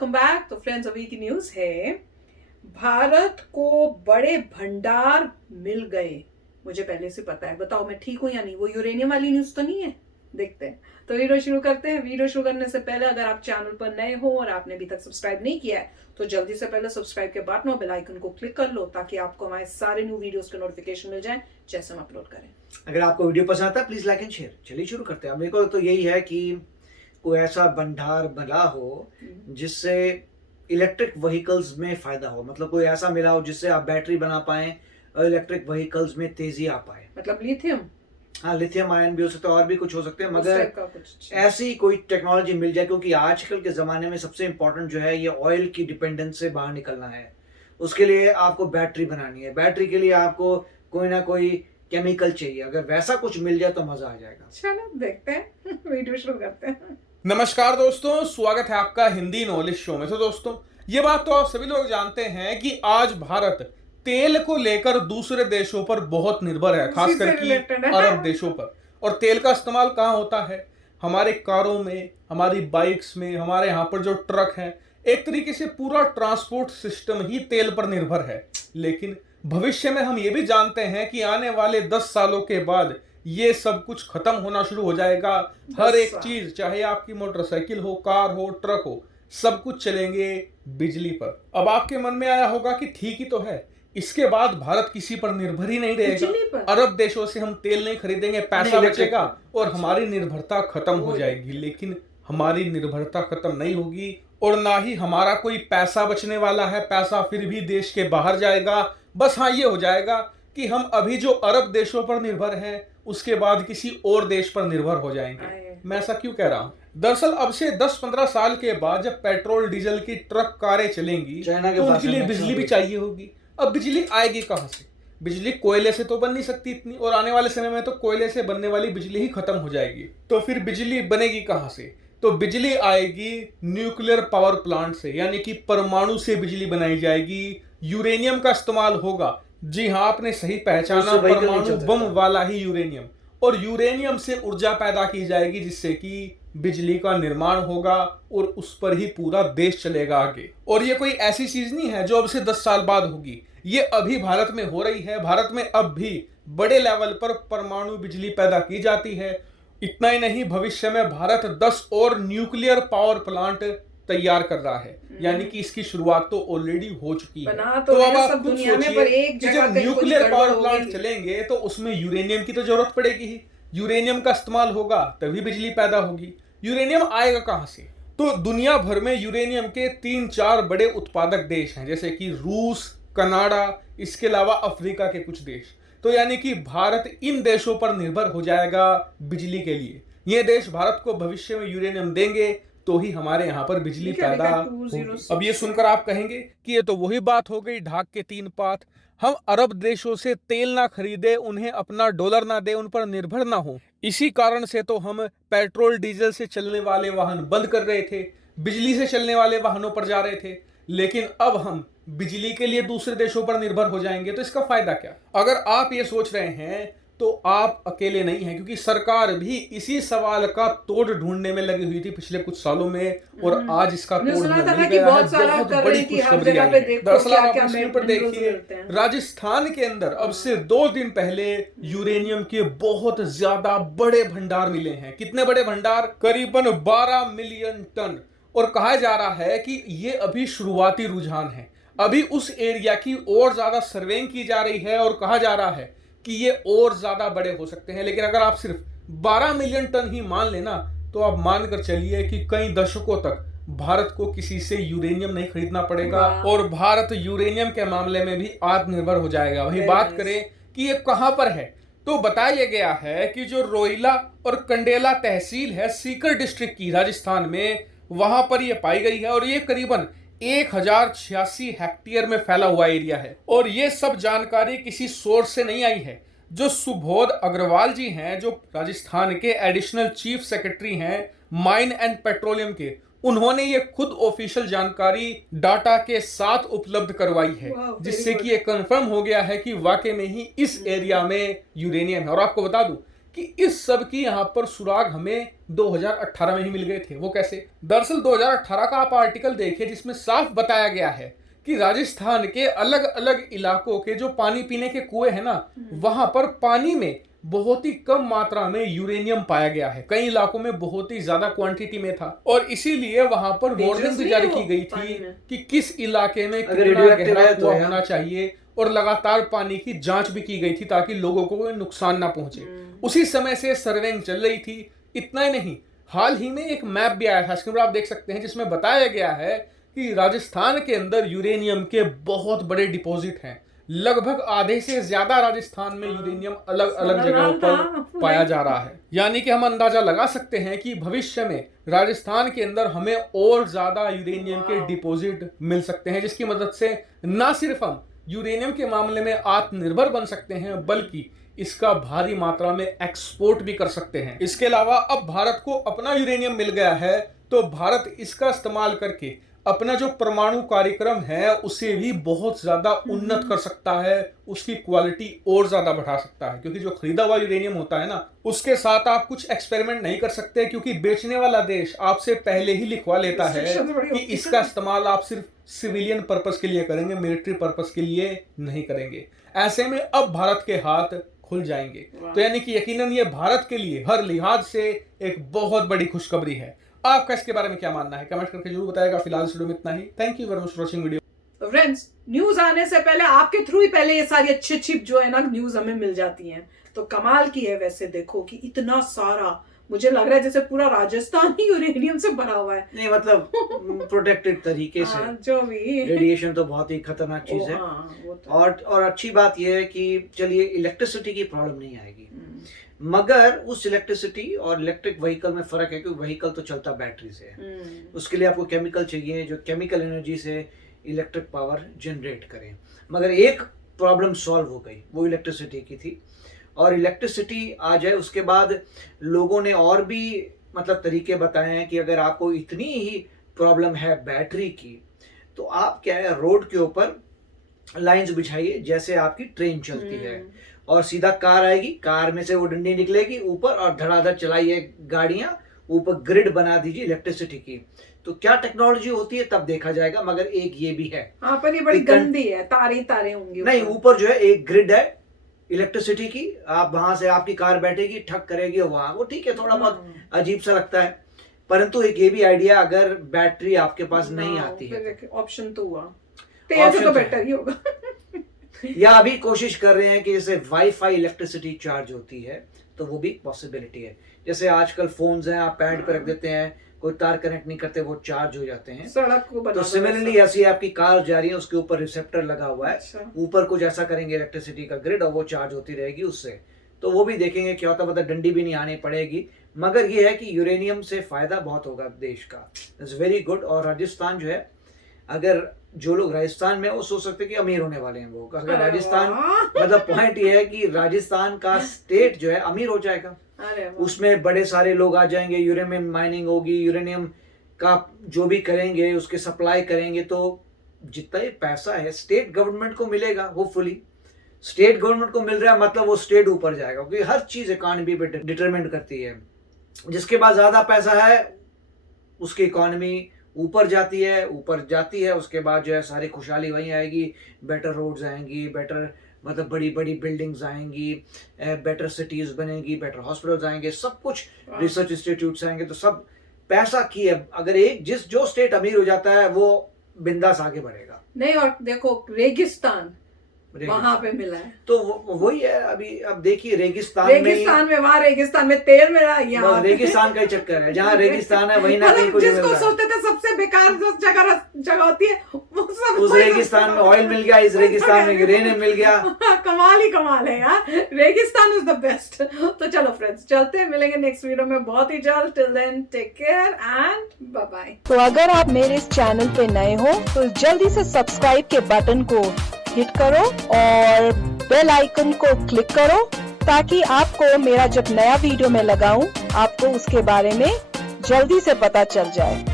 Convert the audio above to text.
Welcome back. तो friends, अभी की न्यूज है, भारत को बड़े भंडार मिल गए। मुझे पहले से पता है, बताओ मैं ठीक हूं या नहीं। वो यूरेनियम वाली न्यूज तो नहीं है? देखते हैं। तो वीडियो शुरू करते हैं। वीडियो शुरू करने से पहले अगर आप चैनल पर नए हो और आपने अभी तक सब्सक्राइब नहीं किया है तो जल्दी से पहले सब्सक्राइब के बटन और बेल आइकन को क्लिक कर लो ताकि आपको हमारे सारे न्यू वीडियोस के नोटिफिकेशन मिल जाए जैसे हम अपलोड करें। अगर आपको वीडियो पसंद आता है प्लीज लाइक एंड शेयर। चलिए शुरू करते हैं। मेरे को तो यही है कि कोई ऐसा भंडार मिला हो जिससे इलेक्ट्रिक व्हीकल्स में फायदा हो, मतलब कोई ऐसा मिला हो जिससे आप बैटरी बना पाए और इलेक्ट्रिक व्हीकल्स में तेजी आ पाए। मतलब लिथियम। हाँ, लिथियम आयन भी हो सकता है और भी कुछ हो सकते हैं, उस मगर टाइप का कुछ। ऐसी कोई टेक्नोलॉजी मिल जाए, क्योंकि आजकल के ज़माने में सबसे इम्पोर्टेंट जो है ये ऑयल की डिपेंडेंस से बाहर निकलना है। उसके लिए आपको बैटरी बनानी है, बैटरी के लिए आपको कोई ना कोई केमिकल चाहिए। अगर वैसा कुछ मिल जाए तो मज़ा आ जाएगा। चलो देखते हैं। वीडियो शुरू करते हैं। नमस्कार दोस्तों, स्वागत है आपका हिंदी नॉलेज शो में। तो दोस्तों, ये बात तो आप सभी लोग जानते हैं कि आज भारत तेल को लेकर दूसरे देशों पर बहुत निर्भर है, खास करके अरब देशों पर। और तेल का इस्तेमाल कहाँ होता है? हमारे कारों में, हमारी बाइक्स में, हमारे यहाँ पर जो ट्रक हैं। एक तरीके से पूरा ट्रांसपोर्ट सिस्टम ही तेल पर निर्भर है। लेकिन भविष्य में हम ये भी जानते हैं कि आने वाले 10 सालों के बाद ये सब कुछ खत्म होना शुरू हो जाएगा। हर एक चीज, चाहे आपकी मोटरसाइकिल हो, कार हो, ट्रक हो, सब कुछ चलेंगे बिजली पर। अब आपके मन में आया होगा कि ठीक ही तो है, इसके बाद भारत किसी पर निर्भर ही नहीं रहेगा। अरब देशों से हम तेल नहीं खरीदेंगे, पैसा बचेगा और हमारी निर्भरता खत्म हो जाएगी। लेकिन हमारी निर्भरता खत्म नहीं होगी और ना ही हमारा कोई पैसा बचने वाला है। पैसा फिर भी देश के बाहर जाएगा। बस हाँ, ये हो जाएगा कि हम अभी जो अरब देशों पर निर्भर हैं उसके बाद किसी और देश पर निर्भर हो जाएंगे। मैं ऐसा क्यों कह रहा हूं? दरअसल अब से 10-15 साल के बाद जब पेट्रोल डीजल की ट्रक कारें चलेंगी तो उनके लिए बिजली भी चाहिए होगी। अब बिजली आएगी कहां से? बिजली कोयले से तो बन नहीं सकती इतनी, और आने वाले समय में तो कोयले से बनने वाली बिजली ही खत्म हो जाएगी। तो फिर बिजली बनेगी कहां से? तो बिजली आएगी न्यूक्लियर पावर प्लांट से, यानी कि परमाणु से बिजली बनाई जाएगी। यूरेनियम का इस्तेमाल होगा। जी हाँ, आपने सही पहचाना, परमाणु बम वाला ही यूरेनियम। और यूरेनियम से ऊर्जा पैदा की जाएगी जिससे कि बिजली का निर्माण होगा और उस पर ही पूरा देश चलेगा आगे। और ये कोई ऐसी चीज नहीं है जो अब से 10 साल बाद होगी, ये अभी भारत में हो रही है। भारत में अब भी बड़े लेवल पर परमाणु बिजली पैदा की जाती है। इतना ही नहीं, भविष्य में भारत 10 और न्यूक्लियर पावर प्लांट तैयार कर रहा है, यानी कि इसकी शुरुआत तो ऑलरेडी हो चुकी है। तो अब आप खुद सोचिए कि जब न्यूक्लियर पावर प्लांट चलेंगे तो उसमें यूरेनियम की तो जरूरत पड़ेगी ही। यूरेनियम का इस्तेमाल होगा तभी बिजली पैदा होगी। यूरेनियम आएगा कहां से? तो दुनिया भर में यूरेनियम के 3-4 बड़े उत्पादक देश हैं, जैसे कि रूस, कनाडा, इसके अलावा अफ्रीका के कुछ देश। तो यानी कि भारत इन देशों पर निर्भर हो जाएगा बिजली के लिए। ये देश भारत को भविष्य में यूरेनियम देंगे तो ही हमारे यहाँ पर बिजली पैदा होगी। अब ये सुनकर आप कहेंगे कि ये तो वही बात हो गई, ढाक के 3 पात। हम अरब देशों से तेल ना खरीदे, उन्हें अपना डॉलर ना दे, उन पर निर्भर ना हो। इसी कारण से तो हम पेट्रोल डीजल से चलने वाले वाहन बंद कर रहे थे, बिजली से चलने वाले वाहनों पर जा रहे थे। लेकिन अब हम बिजली के लिए दूसरे देशों पर निर्भर हो जाएंगे तो इसका फायदा क्या? अगर आप ये सोच रहे हैं तो आप अकेले नहीं हैं, क्योंकि सरकार भी इसी सवाल का तोड़ ढूंढने में लगी हुई थी पिछले कुछ सालों में, और आज इसका तोड़ मिल गया है। बहुत बड़ी खुशखबरी आई है। दरअसल आप स्क्रीन पर देखिए, राजस्थान के अंदर अब से 2 दिन पहले यूरेनियम के बहुत ज्यादा बड़े भंडार मिले हैं। कितने बड़े भंडार? करीबन 12 मिलियन टन। और कहा जा रहा है कि ये अभी शुरुआती रुझान है, अभी उस एरिया की और ज्यादा सर्वेइंग की जा रही है और कहा जा रहा है कि ये और ज्यादा बड़े हो सकते हैं। लेकिन अगर आप सिर्फ 12 मिलियन टन ही मान लेना तो आप मानकर चलिए कि कई दशकों तक भारत को किसी से यूरेनियम नहीं खरीदना पड़ेगा और भारत यूरेनियम के मामले में भी आत्मनिर्भर हो जाएगा। वही बात करें कि ये कहां पर है, तो बताया गया है कि जो रोइला और कंडेला तहसील है सीकर डिस्ट्रिक्ट की राजस्थान में, वहां पर यह पाई गई है। और ये करीबन 1086 हेक्टेयर में फैला हुआ एरिया है। और ये सब जानकारी किसी सोर्स से नहीं आई है। जो सुबोध अग्रवाल जी हैं, जो राजस्थान के एडिशनल चीफ सेक्रेटरी हैं माइन एंड पेट्रोलियम के, उन्होंने ये खुद ऑफिशियल जानकारी डाटा के साथ उपलब्ध करवाई है, जिससे कि ये कंफर्म हो गया है कि वाकई में ही इस एरिया में यूरेनियम है। और आपको बता दूं कि इस सब की यहाँ पर सुराग हमें 2018 में ही मिल गए थे। वो कैसे? दरअसल 2018 का आप आर्टिकल देखिए जिसमें साफ बताया गया है कि राजस्थान के अलग अलग इलाकों के जो पानी पीने के कुएं हैं ना, वहां पर पानी में बहुत ही कम मात्रा में यूरेनियम पाया गया है। कई इलाकों में बहुत ही ज्यादा क्वांटिटी में था और इसीलिए वहां पर वार्निंग भी जारी की गई थी कि किस इलाके में कितना गहरा कुआं होना चाहिए और लगातार पानी की जांच भी की गई थी ताकि लोगों को कोई नुकसान ना पहुंचे। उसी समय से सर्वेइंग चल रही थी। इतना ही नहीं, हाल ही में एक मैप भी आया था, स्क्रीन पर आप देख सकते हैं, जिसमें बताया गया है कि राजस्थान के अंदर यूरेनियम के बहुत बड़े डिपॉजिट हैं। लगभग आधे से ज्यादा राजस्थान में यूरेनियम अलग अलग जगहों पर पाया जा रहा है। यानी कि हम अंदाजा लगा सकते हैं कि भविष्य में राजस्थान के अंदर हमें और ज्यादा यूरेनियम के डिपॉजिट मिल सकते हैं, जिसकी मदद से न सिर्फ हम यूरेनियम के मामले में आत्मनिर्भर बन सकते हैं बल्कि इसका भारी मात्रा में एक्सपोर्ट भी कर सकते हैं। इसके अलावा अब भारत को अपना यूरेनियम मिल गया है तो भारत इसका इस्तेमाल करके अपना जो परमाणु कार्यक्रम है उसे भी बहुत ज्यादा उन्नत कर सकता है, उसकी क्वालिटी और ज्यादा बढ़ा सकता है। क्योंकि जो खरीदा हुआ यूरेनियम होता है ना, उसके साथ आप कुछ एक्सपेरिमेंट नहीं कर सकते क्योंकि बेचने वाला देश आपसे पहले ही लिखवा लेता है कि इसका इस्तेमाल आप सिर्फ सिविलियन पर्पस के लिए करेंगे, मिलिट्री पर्पस के लिए नहीं करेंगे। ऐसे में अब भारत के हाथ खुल जाएंगे। तो यानी कि यकीनन ये भारत के लिए हर लिहाज से एक बहुत बड़ी खुशखबरी है। आपका इसके बारे में क्या मानना है कमेंट करके जरूर बताएगा। फिलहाल इस वीडियो में इतना ही। Thank you very much for watching video. तो फ्रेंड्स, न्यूज आने से पहले आपके थ्रू ही पहले ये सारी अच्छी जो है ना न्यूज हमें मिल जाती हैं। तो कमाल की है वैसे, देखो कि इतना सारा, मुझे लग रहा है जैसे पूरा राजस्थान ही यूरेनियम से भरा हुआ है। नहीं मतलब प्रोटेक्टेड तरीके से। जो भी रेडिएशन तो बहुत ही खतरनाक चीज है। तो और अच्छी बात यह है कि चलिए इलेक्ट्रिसिटी की प्रॉब्लम नहीं आएगी, मगर उस इलेक्ट्रिसिटी और इलेक्ट्रिक व्हीकल में फर्क है कि व्हीकल तो चलता बैटरी से है। उसके लिए आपको केमिकल चाहिए जो केमिकल एनर्जी से इलेक्ट्रिक पावर जनरेट करें। मगर एक प्रॉब्लम सॉल्व हो गई, वो इलेक्ट्रिसिटी की थी। और इलेक्ट्रिसिटी आ जाए उसके बाद लोगों ने और भी मतलब तरीके बताए हैं कि अगर आपको इतनी ही प्रॉब्लम है बैटरी की तो आप क्या है, रोड के ऊपर लाइंस बिछाइए जैसे आपकी ट्रेन चलती है और सीधा कार आएगी, कार में से वो डंडी निकलेगी ऊपर और धड़ाधड़ चलाइए गाड़ियां, ऊपर ग्रिड बना दीजिए इलेक्ट्रिसिटी की। तो क्या टेक्नोलॉजी होती है तब देखा जाएगा। मगर एक ये भी है, पर ये बड़ी गंदी है, तारे होंगी। नहीं, ऊपर जो है एक ग्रिड है इलेक्ट्रिसिटी की, आप वहां से आपकी कार बैठेगी, ठक करेगी वहां, वो ठीक है, थोड़ा बहुत अजीब सा लगता है। परंतु एक ये भी आइडिया, अगर बैटरी आपके पास नहीं आती है, ऑप्शन तो हुआ, तेज तो बेटर ही होगा। या अभी कोशिश कर रहे हैं कि जैसे वाईफाई इलेक्ट्रिसिटी चार्ज होती है तो वो भी पॉसिबिलिटी है। जैसे आजकल फोन्स हैं, आप पैड पे रख देते हैं, कोई तार कनेक्ट नहीं करते, वो चार्ज हो जाते हैं। सड़क को बना तो सिमिलरली ऐसी आपकी कार जा रही है, उसके ऊपर रिसेप्टर लगा हुआ है, ऊपर कुछ ऐसा करेंगे इलेक्ट्रिसिटी का ग्रिड और वो चार्ज होती रहेगी उससे। तो वो भी देखेंगे क्या होता, मतलब डंडी भी नहीं आनी पड़ेगी। मगर ये है कि यूरेनियम से फायदा बहुत होगा देश का, इट्स वेरी गुड। और राजस्थान जो है, अगर जो लोग राजस्थान में, वो सोच सकते हैं कि अमीर होने वाले हैं वो, अगर राजस्थान, मतलब पॉइंट ये है कि राजस्थान का स्टेट जो है अमीर हो जाएगा, उसमें बड़े सारे लोग आ जाएंगे, यूरेनियम माइनिंग होगी, यूरेनियम का जो भी करेंगे उसके सप्लाई करेंगे, तो जितना ये पैसा है स्टेट गवर्नमेंट को मिलेगा। होपफुली स्टेट गवर्नमेंट को मिल रहा है मतलब वो स्टेट ऊपर जाएगा, क्योंकि हर चीज इकोनॉमी पे डिटरमिनेट करती है। जिसके पास ज्यादा पैसा है उसकी इकोनॉमी ऊपर जाती है, उसके बाद जो है सारी खुशहाली वहीं आएगी, बेटर रोड्स आएंगी, बेटर मतलब बड़ी बड़ी बिल्डिंग्स आएंगी, बेटर सिटीज बनेगी, बेटर हॉस्पिटल्स आएंगे, सब कुछ रिसर्च इंस्टीट्यूट्स आएंगे। तो सब पैसा की है, अगर एक जो स्टेट अमीर हो जाता है वो बिंदास आगे बढ़ेगा। नहीं, और देखो रेगिस्तान वहां पे मिला है, तो वही है। अभी अब देखिए रेगिस्तान में वहाँ रेगिस्तान में तेल मिला, यहाँ रेगिस्तान का ही चक्कर है, जहाँ रेगिस्तान है वही ना कहीं कुछ जिसको सोचते थे सबसे बेकार जगह होती है, उस रेगिस्तान में ऑयल मिल गया, इस रेगिस्तान में यूरेनियम मिल गया। कमाल ही कमाल है यार, रेगिस्तान इज द बेस्ट। तो चलो फ्रेंड्स, चलते हैं, मिलेंगे नेक्स्ट वीडियो में बहुत ही जल्द। Till then take care and bye bye. तो अगर आप मेरे इस चैनल पे नए हो तो जल्दी से सब्सक्राइब के बटन को हिट करो और बेल आइकन को क्लिक करो ताकि आपको मेरा जब नया वीडियो मैं लगाऊं आपको उसके बारे में जल्दी से पता चल जाए।